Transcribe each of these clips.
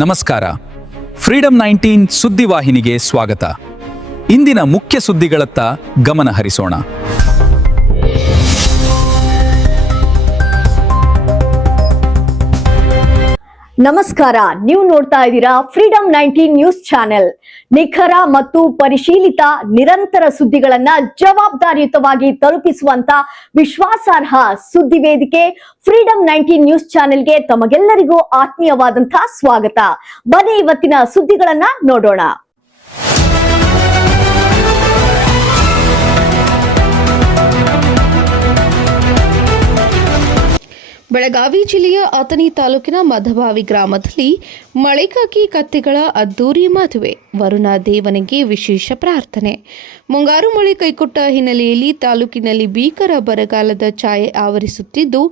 ನಮಸ್ಕಾರ. ಫ್ರೀಡಂ 19 ಸುದ್ದಿವಾಹಿನಿಗೆ ಸ್ವಾಗತ. ಇಂದಿನ ಮುಖ್ಯ ಸುದ್ದಿಗಳತ್ತ ಗಮನ ಹರಿಸೋಣ. ನಮಸ್ಕಾರ, ನೀವು ನೋಡ್ತಾ ಇದ್ದೀರಾ ಫ್ರೀಡಂ 19 ನ್ಯೂಸ್ ಚಾನೆಲ್. ನಿಖರ ಮತ್ತು ಪರಿಶೀಲಿತ ನಿರಂತರ ಸುದ್ದಿಗಳನ್ನ ಜವಾಬ್ದಾರಿಯುತವಾಗಿ ತಲುಪಿಸುವಂತ ವಿಶ್ವಾಸಾರ್ಹ ಸುದ್ದಿ ವೇದಿಕೆ ಫ್ರೀಡಂ 19 ನ್ಯೂಸ್ ಚಾನೆಲ್ಗೆ ತಮಗೆಲ್ಲರಿಗೂ ಆತ್ಮೀಯವಾದಂತಹ ಸ್ವಾಗತ. ಬನ್ನಿ ಇವತ್ತಿನ ಸುದ್ದಿಗಳನ್ನ ನೋಡೋಣ. ಬೆಳಗಾವಿ ಜಿಲ್ಲೆಯ ಅಥಣಿ ತಾಲೂಕಿನ ಮಧಬಾವಿ ಗ್ರಾಮದಲ್ಲಿ ಮಳೆಗಾಗಿ ಕತ್ತೆಗಳ ಅದ್ದೂರಿ ಮದುವೆ. ವರುಣ ದೇವನಿಗೆ ವಿಶೇಷ ಪ್ರಾರ್ಥನೆ. ಮುಂಗಾರು ಮಳೆ ಕೈಕೊಟ್ಟ ಹಿನ್ನೆಲೆಯಲ್ಲಿ ತಾಲೂಕಿನಲ್ಲಿ ಭೀಕರ ಬರಗಾಲದ ಛಾಯೆ ಆವರಿಸುತ್ತಿದ್ದು,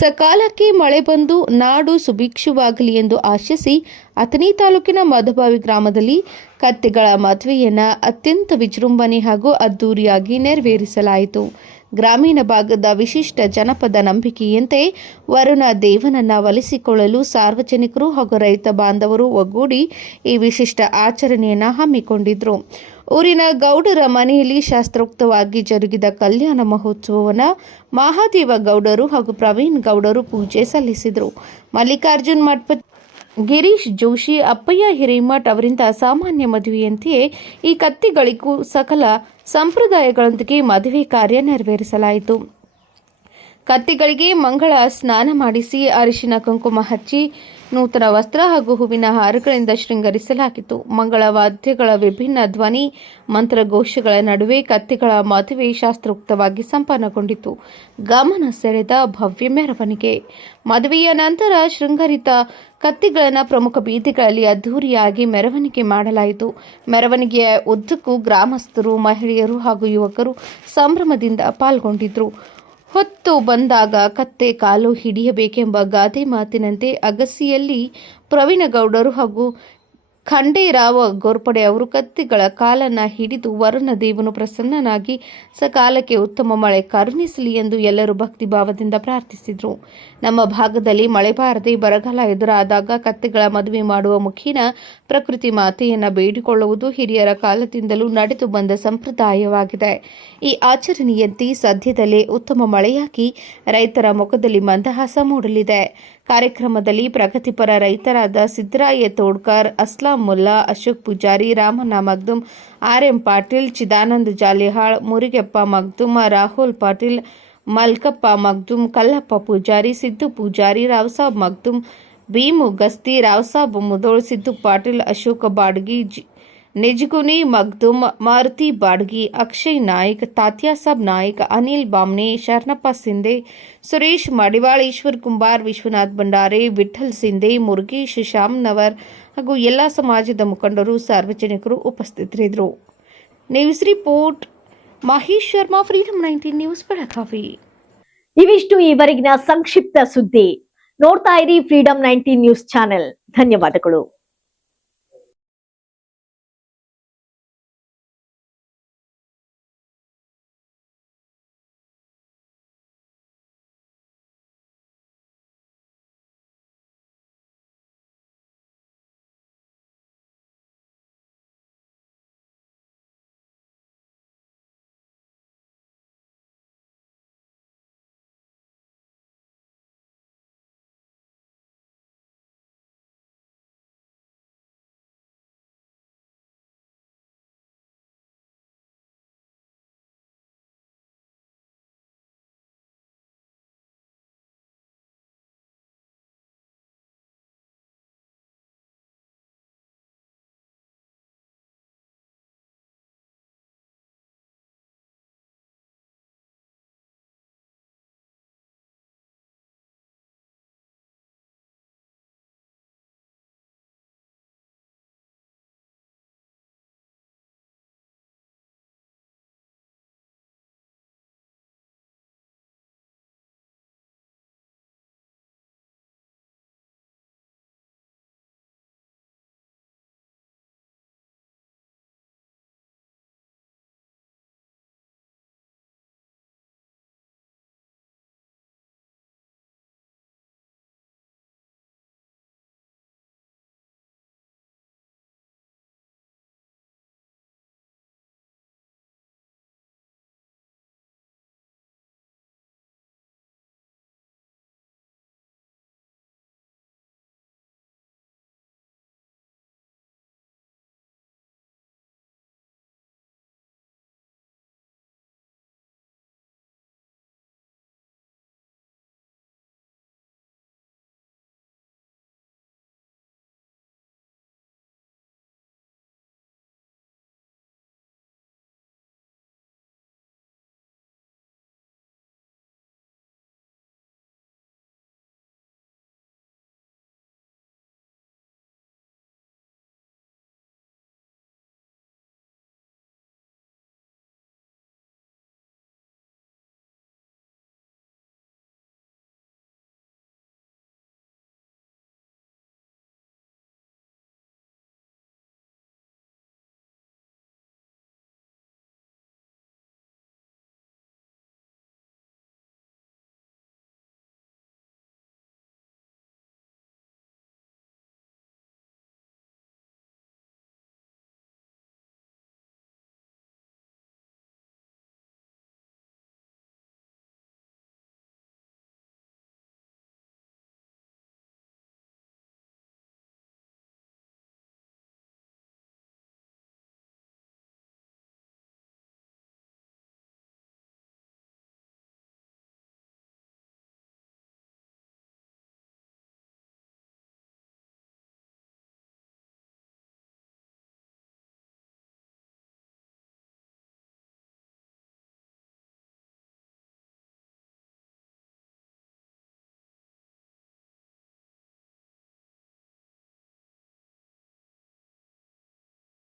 ಸಕಾಲಕ್ಕೆ ಮಳೆ ಬಂದು ನಾಡು ಸುಭಿಕ್ಷವಾಗಲಿ ಎಂದು ಆಶಿಸಿ ಅಥಣಿ ತಾಲೂಕಿನ ಮಧಬಾವಿ ಗ್ರಾಮದಲ್ಲಿ ಕತ್ತೆಗಳ ಮದುವೆಯನ್ನು ಅತ್ಯಂತ ವಿಜೃಂಭಣೆ ಹಾಗೂ ಅದ್ದೂರಿಯಾಗಿ ನೆರವೇರಿಸಲಾಯಿತು. ಗ್ರಾಮೀಣ ಭಾಗದ ವಿಶಿಷ್ಟ ಜನಪದ ನಂಬಿಕೆಯಂತೆ ವರುಣ ದೇವನನ್ನ ಒಲಿಸಿಕೊಳ್ಳಲು ಸಾರ್ವಜನಿಕರು ಹಾಗೂ ರೈತ ಬಾಂಧವರು ಒಗ್ಗೂಡಿ ಈ ವಿಶಿಷ್ಟ ಆಚರಣೆಯನ್ನು ಹಮ್ಮಿಕೊಂಡಿದ್ರು. ಊರಿನ ಗೌಡರ ಮನೆಯಲ್ಲಿ ಶಾಸ್ತ್ರೋಕ್ತವಾಗಿ ಜರುಗಿದ ಕಲ್ಯಾಣ ಮಹೋತ್ಸವವನ್ನು ಮಹಾದೇವ ಗೌಡರು ಹಾಗೂ ಪ್ರವೀಣ್ ಗೌಡರು ಪೂಜೆ ಸಲ್ಲಿಸಿದರು. ಮಲ್ಲಿಕಾರ್ಜುನ್ ಮಠ, ಗಿರೀಶ್ ಜೋಶಿ, ಅಪ್ಪಯ್ಯ ಹಿರೇಮಠ್ ಅವರಿಂದ ಸಾಮಾನ್ಯ ಮದುವೆಯಂತೆಯೇ ಈ ಕತ್ತೆಗಳಿಗೂ ಸಕಲ ಸಂಪ್ರದಾಯಗಳೊಂದಿಗೆ ಮದುವೆ ಕಾರ್ಯ ನೆರವೇರಿಸಲಾಯಿತು. ಕತ್ತೆಗಳಿಗೆ ಮಂಗಳ ಸ್ನಾನ ಮಾಡಿಸಿ ಅರಿಶಿನ ಕುಂಕುಮ ಹಚ್ಚಿ ನೂತನ ವಸ್ತ್ರ ಹಾಗೂ ಹೂವಿನ ಹಾರಗಳಿಂದ ಶೃಂಗರಿಸಲಾಗಿತ್ತು. ಮಂಗಳ ವಾದ್ಯಗಳ ವಿಭಿನ್ನ ಧ್ವನಿ ಮಂತ್ರಘೋಷಗಳ ನಡುವೆ ಕತ್ತೆಗಳ ಮದುವೆ ಶಾಸ್ತ್ರೋಕ್ತವಾಗಿ ಸಂಪನ್ನಗೊಂಡಿತು. ಗಮನ ಸೆಳೆದ ಭವ್ಯ ಮೆರವಣಿಗೆ. ಮದುವೆಯ ನಂತರ ಶೃಂಗರಿತ ಕತ್ತೆಗಳನ್ನು ಪ್ರಮುಖ ಬೀದಿಗಳಲ್ಲಿ ಅದ್ದೂರಿಯಾಗಿ ಮೆರವಣಿಗೆ ಮಾಡಲಾಯಿತು. ಮೆರವಣಿಗೆಯ ಉದ್ದಕ್ಕೂ ಗ್ರಾಮಸ್ಥರು, ಮಹಿಳೆಯರು ಹಾಗೂ ಯುವಕರು ಸಂಭ್ರಮದಿಂದ ಪಾಲ್ಗೊಂಡಿದ್ದರು. ಹೊತ್ತು ಬಂದಾಗ ಕತ್ತೆ ಕಾಲು ಹಿಡಿಯಬೇಕೆಂಬ ಗಾದೆ ಮಾತಿನಂತೆ ಅಗಸಿಯಲ್ಲಿ ಪ್ರವೀಣಗೌಡರು ಹಾಗೂ ಖಂಡೇರಾವ್ ಗೋರ್ಪಡೆ ಅವರು ಕತ್ತೆಗಳ ಕಾಲನ್ನು ಹಿಡಿದು ವರುಣ ದೇವನು ಪ್ರಸನ್ನನಾಗಿ ಸಕಾಲಕ್ಕೆ ಉತ್ತಮ ಮಳೆ ಕರುಣಿಸಲಿ ಎಂದು ಎಲ್ಲರೂ ಭಕ್ತಿಭಾವದಿಂದ ಪ್ರಾರ್ಥಿಸಿದರು. ನಮ್ಮ ಭಾಗದಲ್ಲಿ ಮಳೆ ಬಾರದೆ ಬರಗಾಲ ಎದುರಾದಾಗ ಕತ್ತೆಗಳ ಮದುವೆ ಮಾಡುವ ಮುಖೇನ ಪ್ರಕೃತಿ ಮಾತೆಯನ್ನು ಬೇಡಿಕೊಳ್ಳುವುದು ಹಿರಿಯರ ಕಾಲದಿಂದಲೂ ನಡೆದು ಬಂದ ಸಂಪ್ರದಾಯವಾಗಿದೆ. ಈ ಆಚರಣೆಯಂತೆ ಸದ್ಯದಲ್ಲೇ ಉತ್ತಮ ಮಳೆಯಾಗಿ ರೈತರ ಮುಖದಲ್ಲಿ ಮಂದಹಾಸ ಮೂಡಲಿದೆ. ಕಾರ್ಯಕ್ರಮದಲ್ಲಿ ಪ್ರಗತಿಪರ ರೈತರಾದ ಸಿದ್ದರಾಯ ತೋಡ್ಕರ್, ಅಸ್ಲಾಂ ಮುಲ್ಲಾ, ಅಶೋಕ್ ಪೂಜಾರಿ, ರಾಮಣ್ಣ ಮಗ್ದುಮ್, ಆರ್.ಎಂ. ಪಾಟೀಲ್, ಚಿದಾನಂದ ಜಾಲಿಹಾಳ್, ಮುರಿಗೆಪ್ಪ ಮಗ್ದುಮ್, ರಾಹುಲ್ ಪಾಟೀಲ್, ಮಲ್ಕಪ್ಪ ಮಗ್ದುಮ್, ಕಲ್ಲಪ್ಪ ಪೂಜಾರಿ, ಸಿದ್ದು ಪೂಜಾರಿ, ರಾವ್ಸಾಬ್ ಮಗ್ದುಮ್, ಭೀಮು ಗಸ್ತಿ, ರಾವ್ಸಾಬ್ ಮುದೋಳ್, ಸಿದ್ದು ಪಾಟೀಲ್, ಅಶೋಕ ಬಾಡ್ಗಿ, ನಿಜಗುನಿ ಮಗ್ದುಮ್, ಮಾರುತಿ ಬಾಡ್ಗಿ, ಅಕ್ಷಯ್ ನಾಯ್ಕ್, ತಾತ್ಯಾಸಾಬ್ ನಾಯ್ಕ್, ಅನಿಲ್ ಬಾಮ್ನೆ, ಶರಣಪ್ಪ ಸಿಂಧೆ, ಸುರೇಶ್ ಮಡಿವಾಳ್, ಈಶ್ವರ್ ಕುಂಬಾರ್, ವಿಶ್ವನಾಥ್ ಭಂಡಾರೆ, ವಿಠಲ್ ಸಿಂಧೆ, ಮುರುಗೇಶ್ ಶಾಮ್ನವರ್ ಹಾಗೂ ಎಲ್ಲ ಸಮಾಜದ ಮುಖಂಡರು, ಸಾರ್ವಜನಿಕರು ಉಪಸ್ಥಿತರಿದ್ದರು. News report Mahesh Sharma, freedom 19 news, Belagavi. ಇವಿಷ್ಟು ಈವರೆಗಿನ ಸಂಕ್ಷಿಪ್ತ ಸುದ್ದಿ. ನೋಡ್ತಾ ಇರಿ ಫ್ರೀಡಂ 19 ನ್ಯೂಸ್ ಚಾನೆಲ್. ಧನ್ಯವಾದಗಳು.